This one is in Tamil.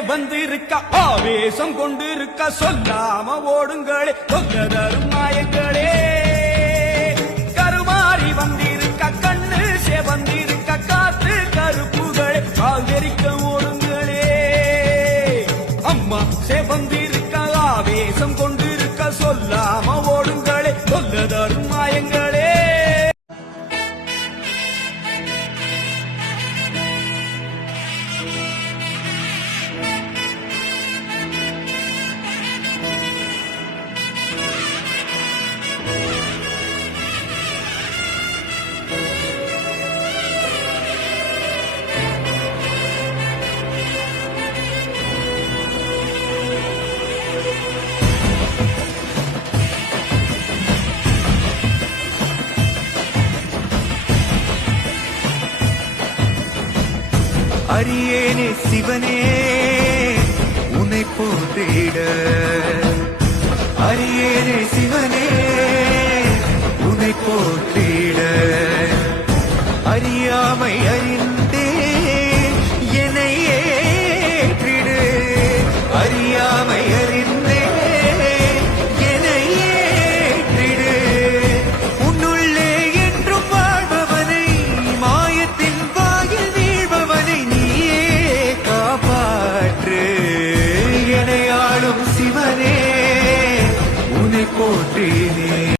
வந்திருக்க ஆவேசம் கொண்டிருக்க சொல்லாம ஓடுங்களே தொல்லதரும் மாயங்களே கருமாறி வந்திருக்க கண்ணு வந்திருக்க காத்து கருப்புகளே கால்வெறிக்க ஓடுங்களே அம்மா வந்திருக்க ஆவேசம் கொண்டிருக்க சொல்லாம ஓடுங்களே தொல்லதரும் மாயங்களே அரியேனே சிவனே உன்னை போற்றிட அரியேனே சிவனே